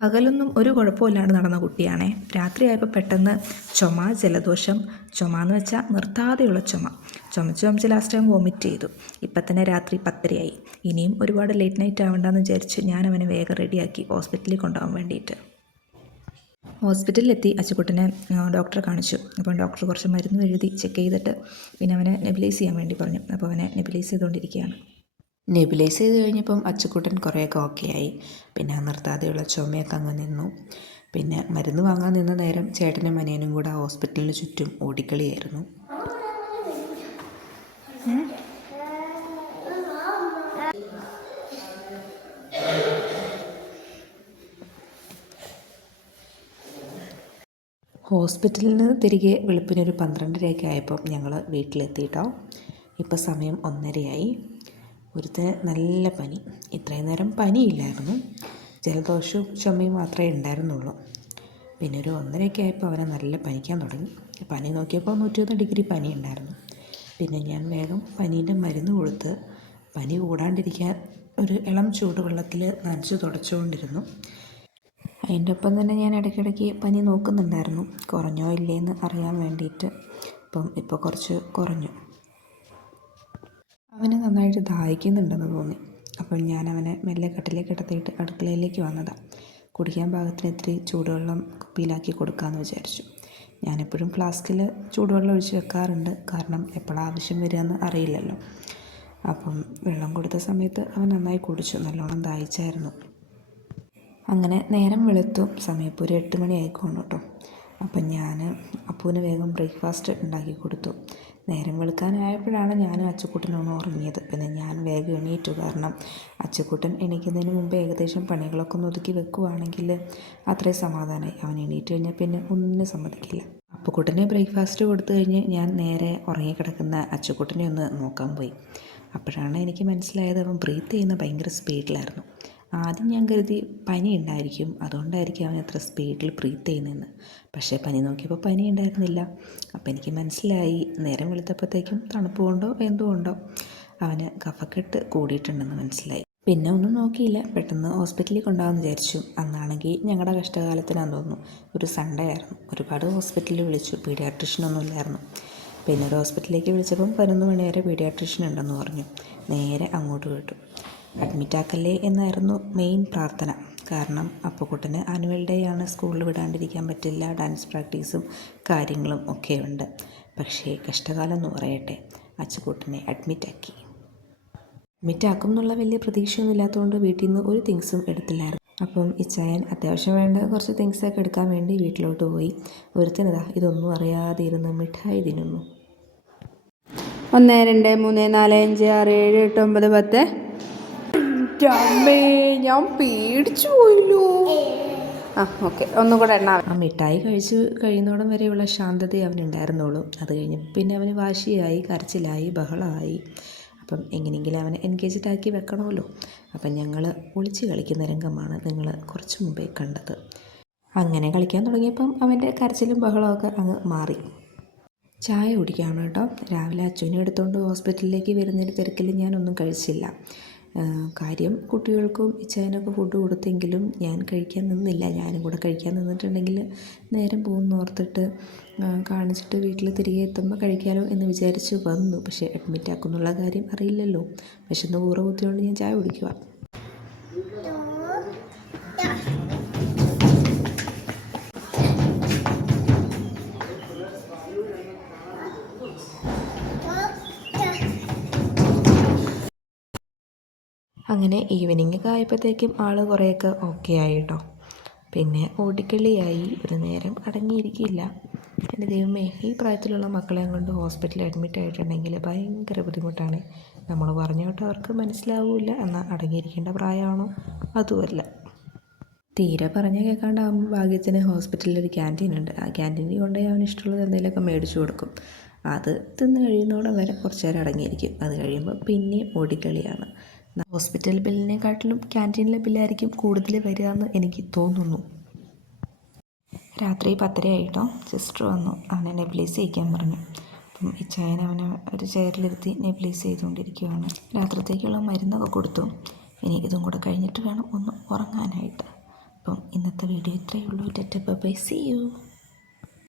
പകലൊന്നും ഒരു കുഴപ്പമില്ലാണ്ട് നടന്ന കുട്ടിയാണേ. രാത്രിയായപ്പോൾ പെട്ടെന്ന് ചുമ, ജലദോഷം. ചുമ എന്ന് വെച്ചാൽ നിർത്താതെയുള്ള ചുമച്ച് ലാസ്റ്റ് ടൈം വോമിറ്റ് ചെയ്തു. ഇപ്പം തന്നെ രാത്രി 10:30 ഇനിയും ഒരുപാട് ലേറ്റ് നൈറ്റ് ആവണ്ടെന്ന് വിചാരിച്ച് ഞാൻ അവനെ വേഗം റെഡിയാക്കി ഹോസ്പിറ്റലിൽ കൊണ്ടുപോകാൻ വേണ്ടിയിട്ട്. ഹോസ്പിറ്റലിലെത്തി അച്ചുകുട്ടനെ ഡോക്ടറെ കാണിച്ചു. അപ്പം ഡോക്ടർ കുറച്ച് മരുന്ന് എഴുതി ചെക്ക് ചെയ്തിട്ട് പിന്നെ അവനെ നെബുലൈസ് ചെയ്യാൻ വേണ്ടി പറഞ്ഞു. അപ്പോൾ അവനെ നെബുലൈസ് ചെയ്തുകൊണ്ടിരിക്കുകയാണ്. നെബുലൈസ് ചെയ്ത് കഴിഞ്ഞപ്പം അച്ചുക്കുട്ടൻ കുറേയൊക്കെ ഓക്കെ ആയി. പിന്നെ നിർത്താതെയുള്ള ചുമയൊക്കെ അങ്ങ് നിന്നു. പിന്നെ മരുന്ന് വാങ്ങാൻ നിന്ന നേരം ചേട്ടനും അനിയനും കൂടെ ഹോസ്പിറ്റലിന് ചുറ്റും ഓടിക്കളിയായിരുന്നു. ഹോസ്പിറ്റലിൽ നിന്ന് തിരികെ വെളുപ്പിനൊരു 12:30 ആയപ്പം ഞങ്ങൾ വീട്ടിലെത്തിയിട്ടോ. ഇപ്പം സമയം 1:30. ഒരുത്തിന് നല്ല പനി. ഇത്രയും നേരം പനിയില്ലായിരുന്നു, ജലദോഷവും ചുമയും മാത്രമേ ഉണ്ടായിരുന്നുള്ളൂ. പിന്നെ ഒരു 1:30 ആയപ്പോൾ അവനെ നല്ല പനിക്കാൻ തുടങ്ങി. പനി നോക്കിയപ്പോൾ 101 ഡിഗ്രി പനി ഉണ്ടായിരുന്നു. പിന്നെ ഞാൻ വേഗം പനീൻ്റെ മരുന്ന് കൊടുത്ത് പനി കൂടാണ്ടിരിക്കാൻ ഒരു ഇളം ചൂടുവെള്ളത്തിൽ നനച്ച് തുടച്ചുകൊണ്ടിരുന്നു. അതിൻ്റെ ഒപ്പം തന്നെ ഞാൻ ഇടയ്ക്കിടയ്ക്ക് പനി നോക്കുന്നുണ്ടായിരുന്നു, കുറഞ്ഞോ ഇല്ലേന്ന് അറിയാൻ വേണ്ടിയിട്ട്. ഇപ്പോൾ കുറച്ച് കുറഞ്ഞു. അവന് നന്നായിട്ട് ദാഹിക്കുന്നുണ്ടെന്ന് തോന്നി. അപ്പോൾ ഞാൻ അവനെ മെല്ലെ കട്ടിലേക്ക് കിടത്തിയിട്ട് അടുക്കളയിലേക്ക് വന്നതാണ്. കുടിക്കാൻ പാകത്തിന് ഇത്തിരി ചൂടുവെള്ളം കുപ്പിയിലാക്കി കൊടുക്കാമെന്ന് വിചാരിച്ചു. ഞാനെപ്പോഴും ഫ്ലാസ്കിൽ ചൂടുവെള്ളം ഒഴിച്ച് വെക്കാറുണ്ട്, കാരണം എപ്പോഴാണ് ആവശ്യം വരികയെന്ന് അറിയില്ലല്ലോ. അപ്പം വെള്ളം കൊടുത്ത സമയത്ത് അവൻ നന്നായി കുടിച്ചു, നല്ലോണം ദാഹിച്ചായിരുന്നു. അങ്ങനെ നേരം വെളുത്തു. സമയം ഇപ്പോൾ ഒരു 8 മണി ആയിക്കോണം കേട്ടോ. അപ്പം ഞാൻ അപ്പൂന് വേഗം ബ്രേക്ക്ഫാസ്റ്റ് ഉണ്ടാക്കി കൊടുത്തു. നേരം വെളുക്കാനായപ്പോഴാണ് ഞാനും അച്ചുക്കുട്ടനൊന്ന് ഉറങ്ങിയത്. പിന്നെ ഞാൻ വേഗം എണീറ്റു, കാരണം അച്ചുക്കുട്ടൻ എണീക്കുന്നതിന് മുമ്പ് ഏകദേശം പണികളൊക്കെ ഒന്ന് ഒതുക്കി വെക്കുവാണെങ്കിൽ അത്രയും സമാധാനമായി. അവൻ എണീറ്റ് കഴിഞ്ഞാൽ പിന്നെ ഒന്നിനും സമ്മതിക്കില്ല. അപ്പുക്കുട്ടനെ ബ്രേക്ക്ഫാസ്റ്റ് കൊടുത്തു കഴിഞ്ഞ് ഞാൻ നേരെ ഉറങ്ങിക്കിടക്കുന്ന അച്ചുക്കുട്ടനെ ഒന്ന് നോക്കാൻ പോയി. അപ്പോഴാണ് എനിക്ക് മനസ്സിലായത് അവൻ ബ്രീത്ത് ചെയ്യുന്ന ഭയങ്കര സ്പീഡിലായിരുന്നു. ആദ്യം ഞാൻ കരുതി പനി ഉണ്ടായിരിക്കും, അതുകൊണ്ടായിരിക്കും അവൻ എത്ര സ്പീഡിൽ ബ്രീത്ത് ചെയ്യുന്നതെന്ന്. പക്ഷേ പനി നോക്കിയപ്പോൾ പനി ഉണ്ടായിരുന്നില്ല. അപ്പോൾ എനിക്ക് മനസ്സിലായി, നേരം വെളുത്തപ്പോഴത്തേക്കും തണുപ്പ് കൊണ്ടോ എന്തുകൊണ്ടോ അവന് കഫക്കെട്ട് കൂടിയിട്ടുണ്ടെന്ന് മനസ്സിലായി. പിന്നെ ഒന്നും നോക്കിയില്ല, പെട്ടെന്ന് ഹോസ്പിറ്റലിൽ കൊണ്ടുപോകാമെന്ന് വിചാരിച്ചു. അന്നാണെങ്കിൽ ഞങ്ങളുടെ കഷ്ടകാലത്തിനാന്ന് തോന്നുന്നു, ഒരു സൺഡേ ആയിരുന്നു. ഒരുപാട് ഹോസ്പിറ്റലിൽ വിളിച്ചു, പീഡിയാട്രീഷ്യനൊന്നും ഇല്ലായിരുന്നു. പിന്നെ ഒരു ഹോസ്പിറ്റലിലേക്ക് വിളിച്ചപ്പം 11 മണി വരെ പീഡിയാട്രീഷ്യൻ ഉണ്ടെന്ന് പറഞ്ഞു. നേരെ അങ്ങോട്ട് വിട്ടു. അഡ്മിറ്റാക്കല്ലേ എന്നായിരുന്നു മെയിൻ പ്രാർത്ഥന. കാരണം അപ്പുക്കുട്ടന് ആനുവൽ ഡേ ആണ്, സ്കൂളിൽ വിടാണ്ടിരിക്കാൻ പറ്റില്ല, ഡാൻസ് പ്രാക്ടീസും കാര്യങ്ങളും ഒക്കെ ഉണ്ട്. പക്ഷേ കഷ്ടകാലം എന്ന് പറയട്ടെ, അച്ചുക്കുട്ടനെ അഡ്മിറ്റാക്കി. അഡ്മിറ്റാക്കും എന്നുള്ള വലിയ പ്രതീക്ഷയൊന്നും ഇല്ലാത്തതുകൊണ്ട് വീട്ടിൽ നിന്ന് ഒരു തിങ്സും എടുത്തില്ലായിരുന്നു. അപ്പം ഇച്ചായൻ അത്യാവശ്യം വേണ്ട കുറച്ച് തിങ്സൊക്കെ എടുക്കാൻ വേണ്ടി വീട്ടിലോട്ട് പോയി. ഒരുത്തനിതാ ഇതൊന്നും അറിയാതെ ഇരുന്ന് മിഠായി തിന്നുന്നു. 1 2 3 4 5 6 7 8 9 10. അമ്മേ, ഞാൻ പേടിച്ചു പോയല്ലോ. ഓക്കെ, ഒന്നും കൂടെ എണ്ണാം. ആ മിഠായി കഴിച്ച് കഴിയുന്നോടം വരെയുള്ള ശാന്തതയെ അവനുണ്ടായിരുന്നുള്ളൂ. അത് കഴിഞ്ഞ് പിന്നെ അവന് വാശിയായി, കരച്ചിലായി, ബഹളമായി. അപ്പം എങ്ങനെയെങ്കിലും അവനെ എൻഗേജ്ഡ് ആക്കി വെക്കണമല്ലോ. അപ്പം ഞങ്ങൾ ഒളിച്ച് കളിക്കുന്ന രംഗമാണ് നിങ്ങൾ കുറച്ച് മുമ്പേ കണ്ടത്. അങ്ങനെ കളിക്കാൻ തുടങ്ങിയപ്പം അവൻ്റെ കരച്ചിലും ബഹളമൊക്കെ അങ്ങ് മാറി. ചായ കുടിക്കുകയാണ് കേട്ടോ. രാവിലെ അച്ഛനെ എടുത്തുകൊണ്ട് ഹോസ്പിറ്റലിലേക്ക് വരുന്നൊരു തിരക്കിൽ ഞാനൊന്നും കഴിച്ചില്ല. കാര്യം കുട്ടികൾക്കും ഇച്ചായനൊക്കെ ഫുഡ് കൊടുത്തെങ്കിലും ഞാൻ കഴിക്കാൻ നിന്നില്ല. ഞാനും കൂടെ കഴിക്കാൻ നിന്നിട്ടുണ്ടെങ്കിൽ നേരം പോകുമെന്ന് ഓർത്തിട്ട് കാണിച്ചിട്ട് വീട്ടിൽ തിരികെ എത്തുമ്പോൾ കഴിക്കാമല്ലോ എന്ന് വിചാരിച്ച് വന്നു. പക്ഷേ അഡ്മിറ്റ് ആക്കുന്നുള്ള കാര്യം അറിയില്ലല്ലോ. വിശന്ന് കൂറ കുത്തിയോണ്ട് ഞാൻ ചായ കുടിക്കുക. അങ്ങനെ ഈവനിങ് ഒക്കെ ആയപ്പോഴത്തേക്കും ആൾ കുറേയൊക്കെ ഓക്കെ ആയി കേട്ടോ. പിന്നെ ഓടിക്കളിയായി, ഒരു നേരം അടങ്ങിയിരിക്കില്ല. എൻ്റെ ദൈവമേ, ഈ പ്രായത്തിലുള്ള മക്കളെയും കൊണ്ട് ഹോസ്പിറ്റലിൽ അഡ്മിറ്റ് ആയിട്ടുണ്ടെങ്കിൽ ഭയങ്കര ബുദ്ധിമുട്ടാണ്. നമ്മൾ പറഞ്ഞോട്ട് അവർക്ക് മനസ്സിലാവില്ല, എന്നാൽ അടങ്ങിയിരിക്കേണ്ട പ്രായമാണോ അതുമല്ല. തീരെ പറഞ്ഞ് കേൾക്കാണ്ടാകുമ്പോൾ ഭാഗ്യത്തിന് ഹോസ്പിറ്റലിലൊരു ക്യാൻറ്റീനുണ്ട്. ആ ക്യാൻറ്റീനിൽ കൊണ്ടുപോയി അവന് ഇഷ്ടമുള്ളത് എന്തെങ്കിലുമൊക്കെ മേടിച്ചു കൊടുക്കും. അത് തിന്ന് കഴിയുന്നോടെ വരെ കുറച്ച് നേരം അടങ്ങിയിരിക്കും. അത് കഴിയുമ്പോൾ പിന്നെയും ഓടിക്കളിയാണ്. ഹോസ്പിറ്റൽ ബില്ലിനെക്കാട്ടിലും ക്യാൻറ്റീനിലെ ബില്ലായിരിക്കും കൂടുതൽ വരിക എന്ന് എനിക്ക് തോന്നുന്നു. രാത്രി 10:30 ആയിട്ടോ. സിസ്റ്റർ വന്നു, അവനെ നെബുലൈസ് ചെയ്യിക്കാൻ പറഞ്ഞു. അപ്പം ഇച്ചായൻ അവനെ ഒരു ചെയറിലിരുത്തി നെബിലൈസ് ചെയ്തുകൊണ്ടിരിക്കുകയാണ്. രാത്രിത്തേക്കുള്ള മരുന്നൊക്കെ കൊടുത്തു. ഇനി ഇതും കൂടെ കഴിഞ്ഞിട്ട് വേണം ഒന്ന് ഉറങ്ങാനായിട്ട്. അപ്പം ഇന്നത്തെ വീഡിയോ ഇത്രയേ ഉള്ളൂ. Tata bye bye, see U.